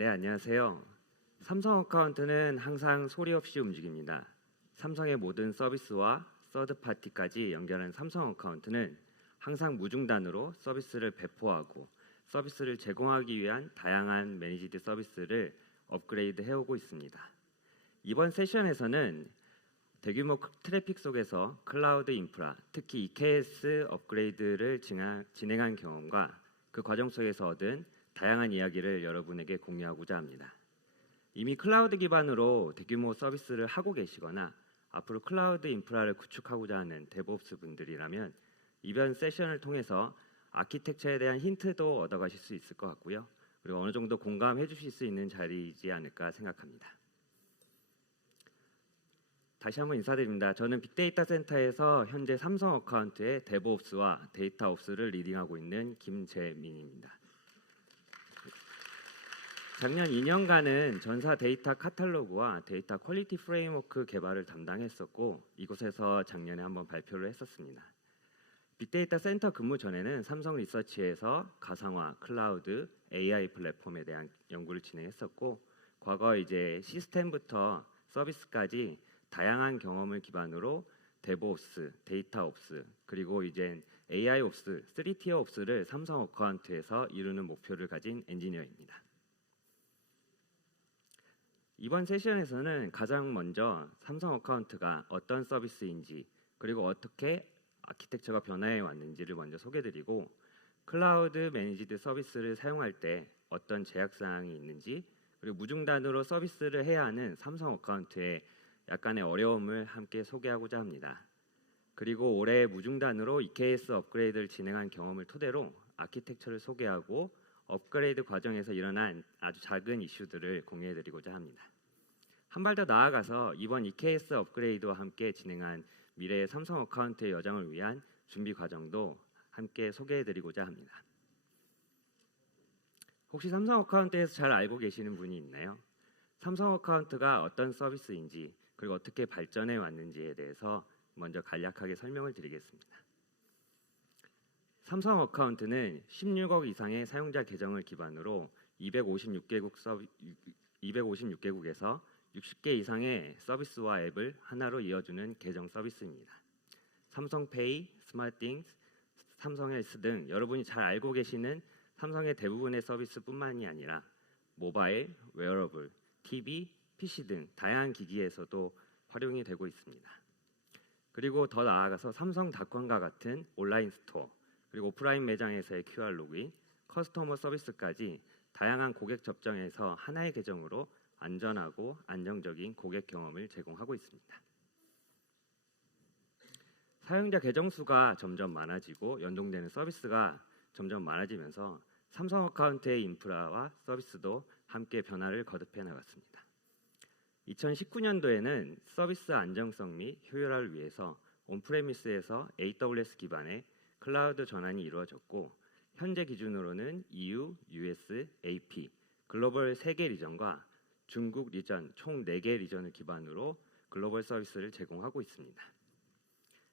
네, 안녕하세요. 삼성 어카운트는 항상 소리 없이 움직입니다. 삼성의 모든 서비스와 서드 파티까지 연결한 삼성 어카운트는 항상 무중단으로 서비스를 배포하고 서비스를 제공하기 위한 다양한 매니지드 서비스를 업그레이드 해오고 있습니다. 이번 세션에서는 대규모 트래픽 속에서 클라우드 인프라, 특히 EKS 업그레이드를 진행한 경험과 그 과정 속에서 얻은 다양한 이야기를 여러분에게 공유하고자 합니다. 이미 클라우드 기반으로 대규모 서비스를 하고 계시거나 앞으로 클라우드 인프라를 구축하고자 하는 데브옵스 분들이라면 이번 세션을 통해서 아키텍처에 대한 힌트도 얻어가실 수 있을 것 같고요. 그리고 어느 정도 공감해 주실 수 있는 자리이지 않을까 생각합니다. 다시 한번 인사드립니다. 저는 빅데이터 센터에서 현재 삼성 어카운트의 데브옵스와 데이터옵스를 리딩하고 있는 김재민입니다. 작년 2년간은 전사 데이터 카탈로그와 데이터 퀄리티 프레임워크 개발을 담당했었고 이곳에서 작년에 한번 발표를 했었습니다. 빅데이터 센터 근무 전에는 삼성 리서치에서 가상화, 클라우드, AI 플랫폼에 대한 연구를 진행했었고 과거 이제 시스템부터 서비스까지 다양한 경험을 기반으로 데브옵스, 데이터옵스 그리고 이제 AI옵스, 3티어 옵스를 삼성 어카운트에서 이루는 목표를 가진 엔지니어입니다. 이번 세션에서는 가장 먼저 삼성 어카운트가 어떤 서비스인지 그리고 어떻게 아키텍처가 변화해 왔는지를 먼저 소개드리고 클라우드 매니지드 서비스를 사용할 때 어떤 제약사항이 있는지 그리고 무중단으로 서비스를 해야 하는 삼성 어카운트의 약간의 어려움을 함께 소개하고자 합니다. 그리고 올해 무중단으로 EKS 업그레이드를 진행한 경험을 토대로 아키텍처를 소개하고 업그레이드 과정에서 일어난 아주 작은 이슈들을 공유해드리고자 합니다. 한 발 더 나아가서 이번 EKS 업그레이드와 함께 진행한 미래의 삼성 어카운트의 여정을 위한 준비 과정도 함께 소개해드리고자 합니다. 혹시 삼성 어카운트에서 잘 알고 계시는 분이 있나요? 삼성 어카운트가 어떤 서비스인지 그리고 어떻게 발전해 왔는지에 대해서 먼저 간략하게 설명을 드리겠습니다. 삼성 어카운트는 16억 이상의 사용자 계정을 기반으로 256개국에서 60개 이상의 서비스와 앱을 하나로 이어주는 계정 서비스입니다. 삼성페이, 스마트띵스, 삼성헬스 등 여러분이 잘 알고 계시는 삼성의 대부분의 서비스뿐만이 아니라 모바일, 웨어러블, TV, PC 등 다양한 기기에서도 활용이 되고 있습니다. 그리고 더 나아가서 삼성닷컴과 같은 온라인 스토어 그리고 오프라인 매장에서의 QR 로그인, 커스터머 서비스까지 다양한 고객 접점에서 하나의 계정으로 안전하고 안정적인 고객 경험을 제공하고 있습니다. 사용자 계정 수가 점점 많아지고 연동되는 서비스가 점점 많아지면서 삼성 어카운트의 인프라와 서비스도 함께 변화를 거듭해 나갔습니다. 2019년도에는 서비스 안정성 및 효율화를 위해서 온프레미스에서 AWS 기반의 클라우드 전환이 이루어졌고 현재 기준으로는 EU, US, AP, 글로벌 3개 리전과 중국 리전 총 4개 리전을 기반으로 글로벌 서비스를 제공하고 있습니다.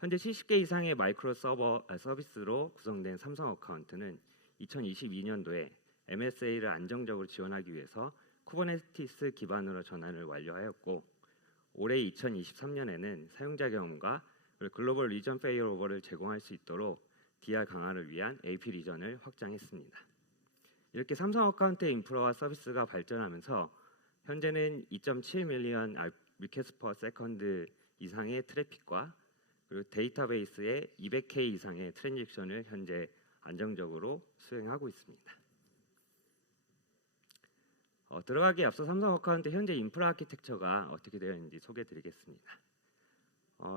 현재 70개 이상의 마이크로 서비스로 구성된 삼성 어카운트는 2022년도에 MSA를 안정적으로 지원하기 위해서 쿠버네티스 기반으로 전환을 완료하였고 올해 2023년에는 사용자 경험과 글로벌 리전 페이로버를 제공할 수 있도록 DR 강화를 위한 AP 리전을 확장했습니다. 이렇게 삼성 어카운트의 인프라와 서비스가 발전하면서 현재는 2.7 밀리언 리퀘스트 퍼 세컨드 이상의 트래픽과 그리고 데이터베이스에 200K 이상의 트랜잭션을 현재 안정적으로 수행하고 있습니다. 들어가기에 앞서 삼성 어카운트 현재 인프라 아키텍처가 어떻게 되어 있는지 소개해드리겠습니다.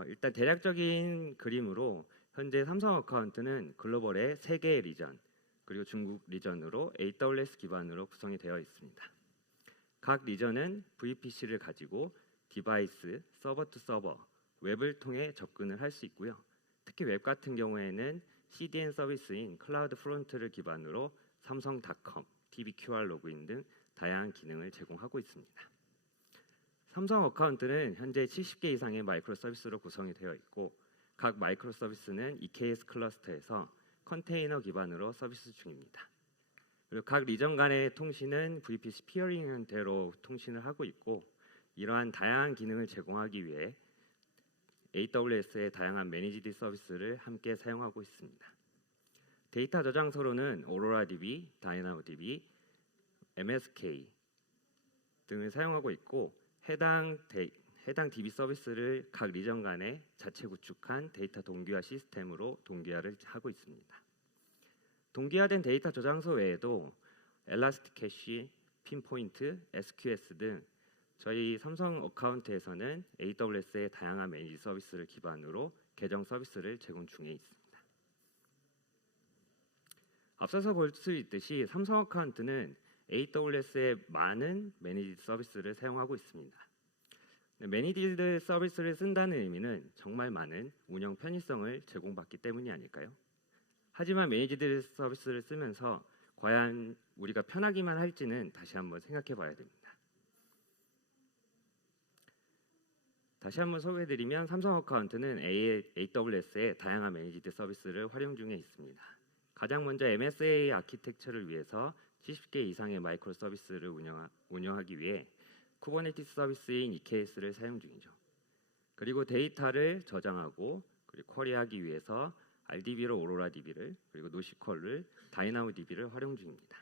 일단 대략적인 그림으로 현재 삼성 어카운트는 글로벌의 3개의 리전 그리고 중국 리전으로 AWS 기반으로 구성이 되어 있습니다. 각 리전은 VPC를 가지고 디바이스, 서버 투 서버, 웹을 통해 접근을 할 수 있고요. 특히 웹 같은 경우에는 CDN 서비스인 클라우드 프론트를 기반으로 삼성닷컴, TV QR 로그인 등 다양한 기능을 제공하고 있습니다. 삼성 어카운트는 현재 70개 이상의 마이크로 서비스로 구성이 되어 있고 각 마이크로 서비스는 EKS 클러스터에서 컨테이너 기반으로 서비스 중입니다. 그리고 각 리전 간의 통신은 VPC 피어링 형태로 통신을 하고 있고, 이러한 다양한 기능을 제공하기 위해 AWS의 다양한 매니지드 서비스를 함께 사용하고 있습니다. 데이터 저장소로는 오로라 DB, 다이나모DB, MSK 등을 사용하고 있고, 해당 DB 서비스를 각 리전 간에 자체 구축한 데이터 동기화 시스템으로 동기화를 하고 있습니다. 동기화된 데이터 저장소 외에도 엘라스틱 캐시, 핀포인트, SQS 등 저희 삼성 어카운트에서는 AWS의 다양한 매니지 서비스를 기반으로 계정 서비스를 제공 중에 있습니다. 앞서서 볼 수 있듯이 삼성 어카운트는 AWS의 많은 매니지 서비스를 사용하고 있습니다. 매니지드 서비스를 쓴다는 의미는 정말 많은 운영 편의성을 제공받기 때문이 아닐까요? 하지만 매니지드 서비스를 쓰면서 과연 우리가 편하기만 할지는 다시 한번 생각해 봐야 됩니다. 다시 한번 소개해드리면 삼성 어카운트는 AWS의 다양한 매니지드 서비스를 활용 중에 있습니다. 가장 먼저 MSA 아키텍처를 위해서 70개 이상의 마이크로 서비스를 운영하기 위해 쿠버네티스 서비스인 EKS를 사용 중이죠. 그리고 데이터를 저장하고 그리고 쿼리하기 위해서 RDB로 오로라 DB를, 그리고 노시퀄을, 다이나모DB를 활용 중입니다.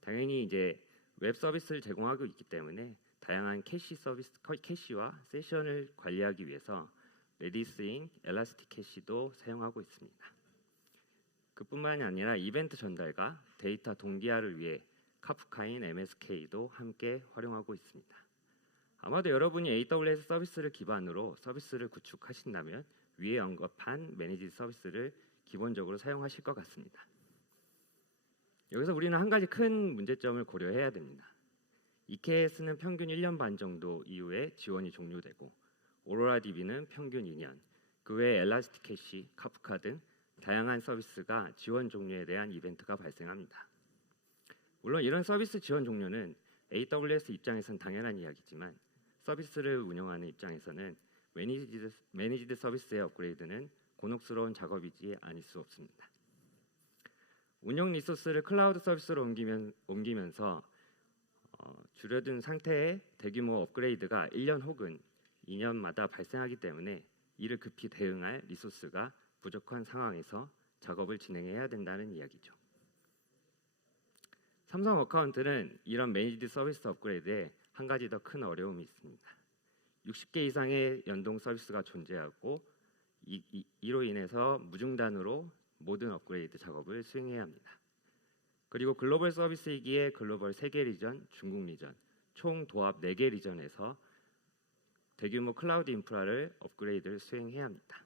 당연히 이제 웹 서비스를 제공하고 있기 때문에 다양한 캐시와 세션을 관리하기 위해서 레디스인 엘라스틱 캐시도 사용하고 있습니다. 그뿐만이 아니라 이벤트 전달과 데이터 동기화를 위해 카프카인 MSK도 함께 활용하고 있습니다. 아마도 여러분이 AWS 서비스를 기반으로 서비스를 구축하신다면 위에 언급한 매니지 서비스를 기본적으로 사용하실 것 같습니다. 여기서 우리는 한 가지 큰 문제점을 고려해야 됩니다. EKS는 평균 1년 반 정도 이후에 지원이 종료되고, 오로라 DB는 평균 2년, 그 외에 엘라스틱 캐시, 카프카 등 다양한 서비스가 지원 종료에 대한 이벤트가 발생합니다. 물론 이런 서비스 지원 종료는 AWS 입장에선 당연한 이야기지만 서비스를 운영하는 입장에서는 매니지드 서비스의 업그레이드는 곤혹스러운 작업이지 아닐 수 없습니다. 운영 리소스를 클라우드 서비스로 옮기면서 줄여든 상태의 대규모 업그레이드가 1년 혹은 2년마다 발생하기 때문에 이를 급히 대응할 리소스가 부족한 상황에서 작업을 진행해야 된다는 이야기죠. 삼성 어카운트는 이런 매니지드 서비스 업그레이드에 한 가지 더 큰 어려움이 있습니다. 60개 이상의 연동 서비스가 존재하고 이로 인해서 무중단으로 모든 업그레이드 작업을 수행해야 합니다. 그리고 글로벌 서비스이기에 글로벌 3개 리전, 중국 리전, 총 도합 4개 리전에서 대규모 클라우드 인프라를 업그레이드를 수행해야 합니다.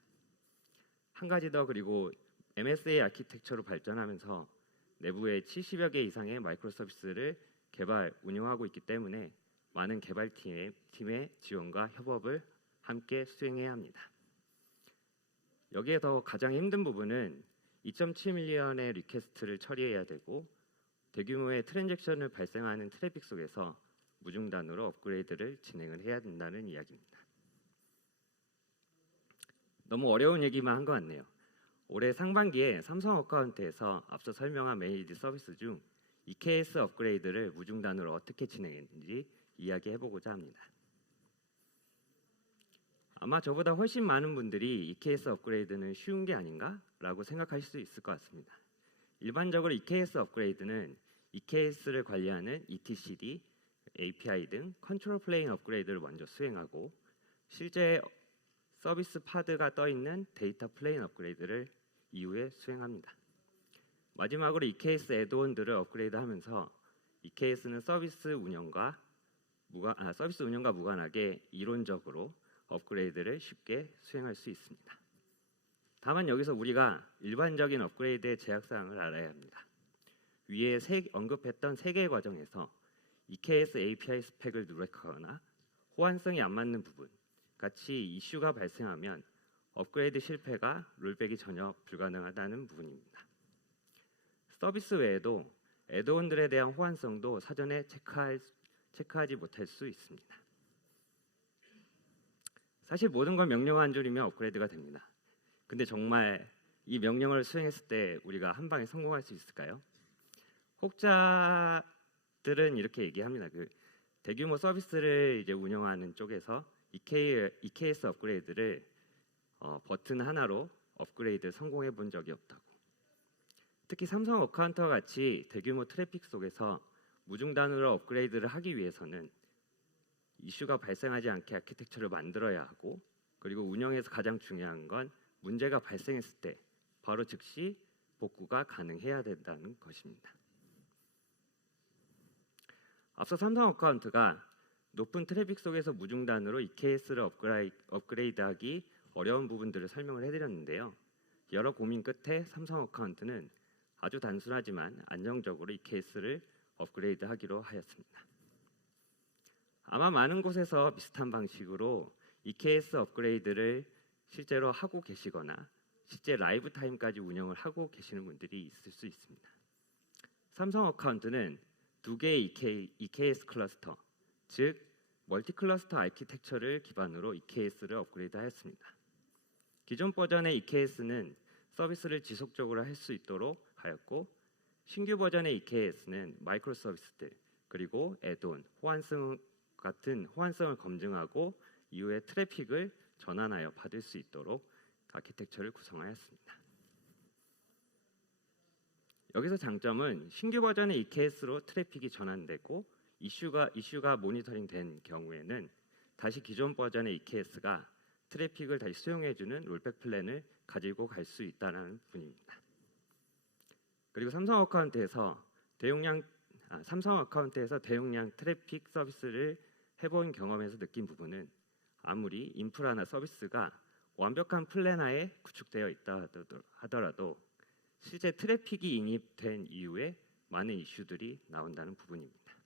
한 가지 더, 그리고 MSA 아키텍처로 발전하면서 내부에 70여 개 이상의 마이크로 서비스를 개발, 운영하고 있기 때문에 많은 개발팀의 지원과 협업을 함께 수행해야 합니다. 여기에 더 가장 힘든 부분은 2.7밀리언의 리퀘스트를 처리해야 되고 대규모의 트랜잭션을 발생하는 트래픽 속에서 무중단으로 업그레이드를 진행을 해야 된다는 이야기입니다. 너무 어려운 얘기만 한 것 같네요. 올해 상반기에 삼성 어카운트에서 앞서 설명한 매니지드 서비스 중 EKS 업그레이드를 무중단으로 어떻게 진행했는지 이야기해보고자 합니다. 아마 저보다 훨씬 많은 분들이 EKS 업그레이드는 쉬운 게 아닌가? 라고 생각하실 수 있을 것 같습니다. 일반적으로 EKS 업그레이드는 EKS를 관리하는 etcd, API 등 컨트롤 플레인 업그레이드를 먼저 수행하고 실제 서비스 파드가 떠있는 데이터 플레인 업그레이드를 이후에 수행합니다. 마지막으로 EKS 애드온들을 업그레이드하면서 EKS는 서비스 운영과 무관하게 이론적으로 업그레이드를 쉽게 수행할 수 있습니다. 다만 여기서 우리가 일반적인 업그레이드의 제약사항을 알아야 합니다. 위에 언급했던 3개의 과정에서 EKS API 스펙을 누락하거나 호환성이 안 맞는 부분 같이 이슈가 발생하면 업그레이드 실패가 롤백이 전혀 불가능하다는 부분입니다. 서비스 외에도 애드온들에 대한 호환성도 사전에 체크하지 못할 수 있습니다. 사실 모든 걸 명령 한 줄이면 업그레이드가 됩니다. 근데 정말 이 명령을 수행했을 때 우리가 한 방에 성공할 수 있을까요? 혹자들은 이렇게 얘기합니다. 그 대규모 서비스를 이제 운영하는 쪽에서 EKS 업그레이드를 버튼 하나로 업그레이드 성공해 본 적이 없다고. 특히 삼성 어카운트와 같이 대규모 트래픽 속에서 무중단으로 업그레이드를 하기 위해서는 이슈가 발생하지 않게 아키텍처를 만들어야 하고, 그리고 운영에서 가장 중요한 건 문제가 발생했을 때 바로 즉시 복구가 가능해야 된다는 것입니다. 앞서 삼성 어카운트가 높은 트래픽 속에서 무중단으로 EKS를 업그레이드하기 어려운 부분들을 설명을 해드렸는데요. 여러 고민 끝에 삼성 어카운트는 아주 단순하지만 안정적으로 EKS를 업그레이드하기로 하였습니다. 아마 많은 곳에서 비슷한 방식으로 EKS 업그레이드를 실제로 하고 계시거나 실제 라이브 타임까지 운영을 하고 계시는 분들이 있을 수 있습니다. 삼성 어카운트는 두 개의 EKS 클러스터, 즉 멀티 클러스터 아키텍처를 기반으로 EKS를 업그레이드하였습니다. 기존 버전의 EKS는 서비스를 지속적으로 할 수 있도록 하였고, 신규 버전의 EKS는 마이크로 서비스들 그리고 애돈, 호환성 같은 호환성을 검증하고 이후에 트래픽을 전환하여 받을 수 있도록 아키텍처를 구성하였습니다. 여기서 장점은 신규 버전의 EKS로 트래픽이 전환되고 이슈가 모니터링된 경우에는 다시 기존 버전의 EKS가 트래픽을 다시 수용해주는 롤백 플랜을 가지고 갈 수 있다는 부분입니다. 그리고 삼성 어카운트에서 대용량 트래픽 서비스를 해본 경험에서 느낀 부분은, 아무리 인프라나 서비스가 완벽한 플랜 하에 구축되어 있다 하더라도 실제 트래픽이 인입된 이후에 많은 이슈들이 나온다는 부분입니다.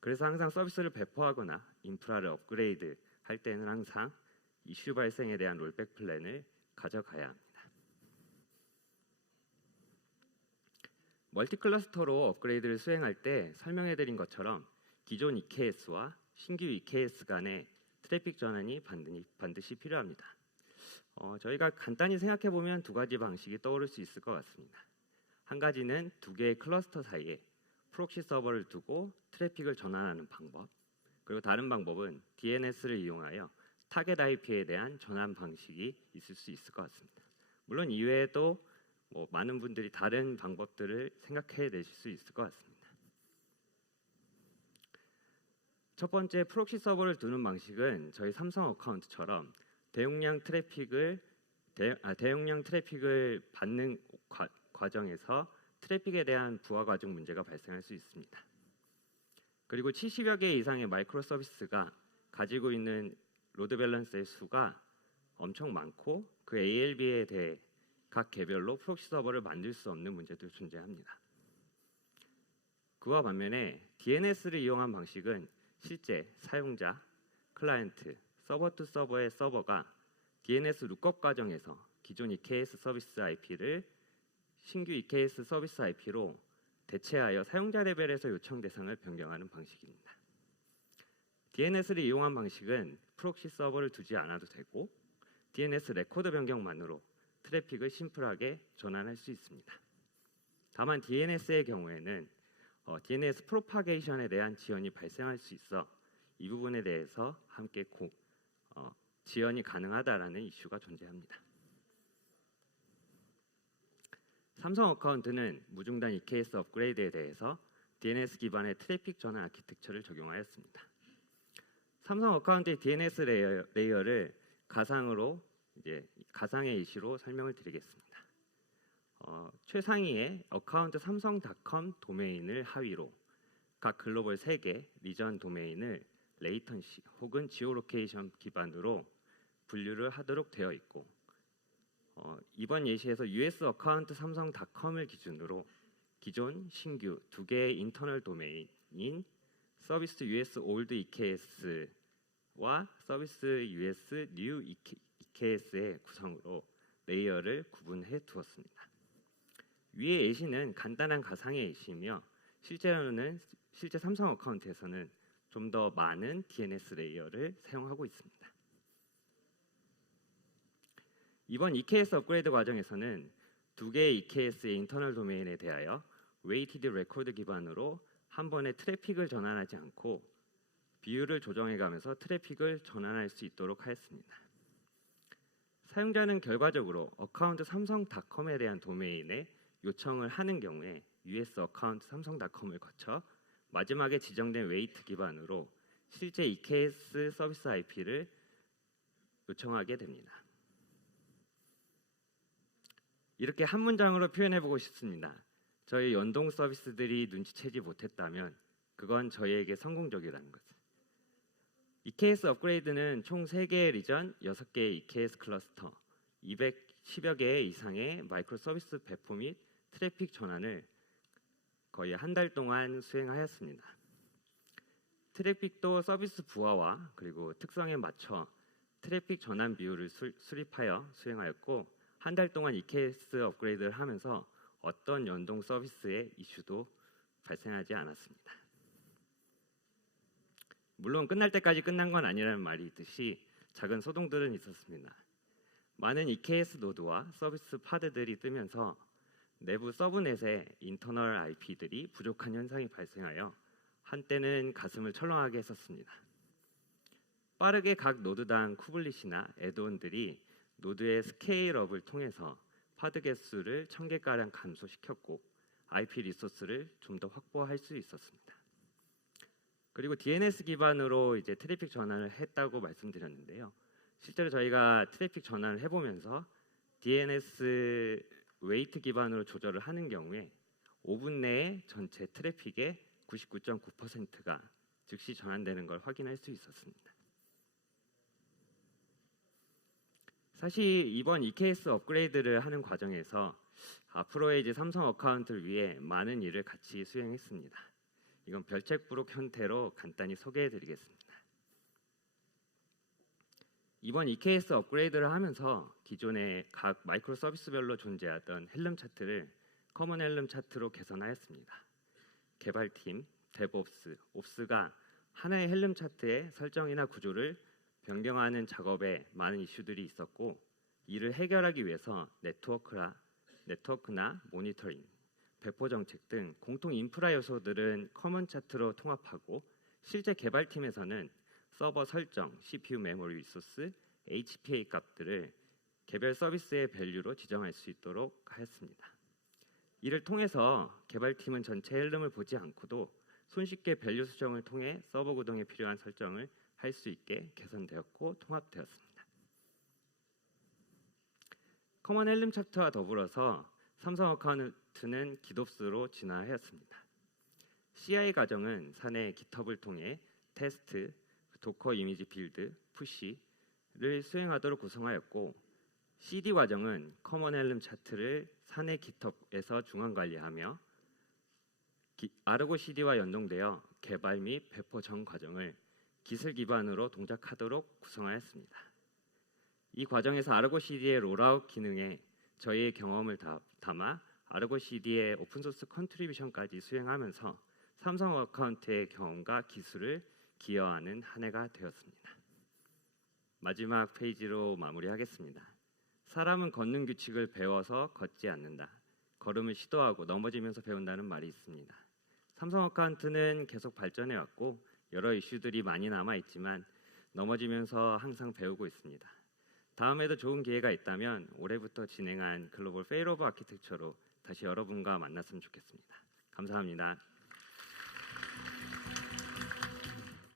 그래서 항상 서비스를 배포하거나 인프라를 업그레이드 할 때는 항상 이슈 발생에 대한 롤백 플랜을 가져가야 합니다. 멀티 클러스터로 업그레이드를 수행할 때 설명해드린 것처럼 기존 EKS와 신규 EKS 간의 트래픽 전환이 반드시 필요합니다. 저희가 간단히 생각해 보면 두 가지 방식이 떠오를 수 있을 것 같습니다. 한 가지는 두 개의 클러스터 사이에 프록시 서버를 두고 트래픽을 전환하는 방법, 그리고 다른 방법은 DNS를 이용하여 타겟 IP에 대한 전환 방식이 있을 수 있을 것 같습니다. 물론 이외에도 많은 분들이 다른 방법들을 생각해 내실 수 있을 것 같습니다. 첫 번째, 프록시 서버를 두는 방식은 저희 삼성 어카운트처럼 대용량 트래픽을 받는 과정에서 트래픽에 대한 부하 과정 문제가 발생할 수 있습니다. 그리고 70여 개 이상의 마이크로 서비스가 가지고 있는 로드 밸런스의 수가 엄청 많고, 그 ALB에 대해 각 개별로 프록시 서버를 만들 수 없는 문제도 존재합니다. 그와 반면에 DNS를 이용한 방식은 실제 사용자, 클라이언트, 서버 투 서버의 서버가 DNS 룩업 과정에서 기존 EKS 서비스 IP를 신규 EKS 서비스 IP로 대체하여 사용자 레벨에서 요청 대상을 변경하는 방식입니다. DNS를 이용한 방식은 프록시 서버를 두지 않아도 되고 DNS 레코드 변경만으로 트래픽을 심플하게 전환할 수 있습니다. 다만 DNS의 경우에는 DNS 프로파게이션에 대한 지연이 발생할 수 있어 이 부분에 대해서 함께 지연이 가능하다라는 이슈가 존재합니다. 삼성 어카운트는 무중단 EKS 업그레이드에 대해서 DNS 기반의 트래픽 전환 아키텍처를 적용하였습니다. 삼성 어카운트의 DNS 레이어를 가상의 이슈로 설명을 드리겠습니다. 최상위의 어카운트 삼성.com 도메인을 하위로 각 글로벌 3개 리전 도메인을 레이턴시 혹은 지오로케이션 기반으로 분류를 하도록 되어 있고, 이번 예시에서 US 어카운트 삼성.com을 기준으로 기존, 신규 두 개의 인터널 도메인인 서비스 US 올드 EKS와 서비스 US 뉴 EKS의 구성으로 레이어를 구분해 두었습니다. 위의 예시는 간단한 가상의 예시이며 실제 삼성 어카운트에서는 좀 더 많은 DNS 레이어를 사용하고 있습니다. 이번 EKS 업그레이드 과정에서는 두 개의 EKS의 인터널 도메인에 대하여 웨이티드 레코드 기반으로 한 번에 트래픽을 전환하지 않고 비율을 조정해가면서 트래픽을 전환할 수 있도록 하였습니다. 사용자는 결과적으로 어카운트 삼성닷컴에 대한 도메인에 요청을 하는 경우에 US 어카운트 삼성닷컴을 거쳐 마지막에 지정된 웨이트 기반으로 실제 EKS 서비스 IP를 요청하게 됩니다. 이렇게 한 문장으로 표현해보고 싶습니다. 저희 연동 서비스들이 눈치채지 못했다면 그건 저희에게 성공적이라는 것. EKS 업그레이드는 총 3개의 리전, 6개의 EKS 클러스터, 210여 개 이상의 마이크로 서비스 배포 및 트래픽 전환을 거의 한 달 동안 수행하였습니다. 트래픽도 서비스 부하와 그리고 특성에 맞춰 트래픽 전환 비율을 수립하여 수행하였고 한 달 동안 EKS 업그레이드를 하면서 어떤 연동 서비스의 이슈도 발생하지 않았습니다. 물론 끝날 때까지 끝난 건 아니라는 말이 있듯이 작은 소동들은 있었습니다. 많은 EKS 노드와 서비스 파드들이 뜨면서 내부 서브넷의 인터널 IP들이 부족한 현상이 발생하여 한때는 가슴을 철렁하게 했었습니다. 빠르게 각 노드당 쿠블릿이나 애드온들이 노드의 스케일업을 통해서 파드 개수를 1000개가량 감소시켰고 IP 리소스를 좀 더 확보할 수 있었습니다. 그리고 DNS 기반으로 이제 트래픽 전환을 했다고 말씀드렸는데요. 실제로 저희가 트래픽 전환을 해보면서 DNS 웨이트 기반으로 조절을 하는 경우에 5분 내에 전체 트래픽의 99.9%가 즉시 전환되는 걸 확인할 수 있었습니다. 사실 이번 EKS 업그레이드를 하는 과정에서 앞으로의 이제 삼성 어카운트를 위해 많은 일을 같이 수행했습니다. 이건 별책 부록 형태로 간단히 소개해드리겠습니다. 이번 EKS 업그레이드를 하면서 기존의 각 마이크로 서비스별로 존재하던 헬름 차트를 커먼 헬름 차트로 개선하였습니다. 개발팀, 데브옵스, 옵스가 하나의 헬름 차트의 설정이나 구조를 변경하는 작업에 많은 이슈들이 있었고 이를 해결하기 위해서 네트워크나 모니터링, 배포 정책 등 공통 인프라 요소들은 커먼 차트로 통합하고 실제 개발팀에서는 서버 설정, CPU 메모리 리소스, HPA 값들을 개별 서비스의 밸류로 지정할 수 있도록 하였습니다. 이를 통해서 개발팀은 전체 헬름을 보지 않고도 손쉽게 밸류 수정을 통해 서버 구동에 필요한 설정을 할 수 있게 개선되었고 통합되었습니다. 커먼 헬름 차트와 더불어서 삼성 어카운트는 기덥스로 진화하였습니다. CI 과정은 사내 GitHub을 통해 테스트, 도커 이미지 빌드, 푸시를 수행하도록 구성하였고 CD 과정은 커먼 헬름 차트를 사내 GitHub에서 중앙 관리하며 아르고 CD와 연동되어 개발 및 배포 전 과정을 기술 기반으로 동작하도록 구성하였습니다. 이 과정에서 아르고 CD의 롤아웃 기능에 저희의 경험을 담아 아르고 CD의 오픈소스 컨트리뷰션까지 수행하면서 삼성 어카운트의 경험과 기술을 기여하는 한 해가 되었습니다. 마지막 페이지로 마무리하겠습니다. 사람은 걷는 규칙을 배워서 걷지 않는다. 걸음을 시도하고 넘어지면서 배운다는 말이 있습니다. 삼성 어카운트는 계속 발전해왔고 여러 이슈들이 많이 남아있지만 넘어지면서 항상 배우고 있습니다. 다음에도 좋은 기회가 있다면 올해부터 진행한 글로벌 페일오버 아키텍처로 다시 여러분과 만났으면 좋겠습니다. 감사합니다.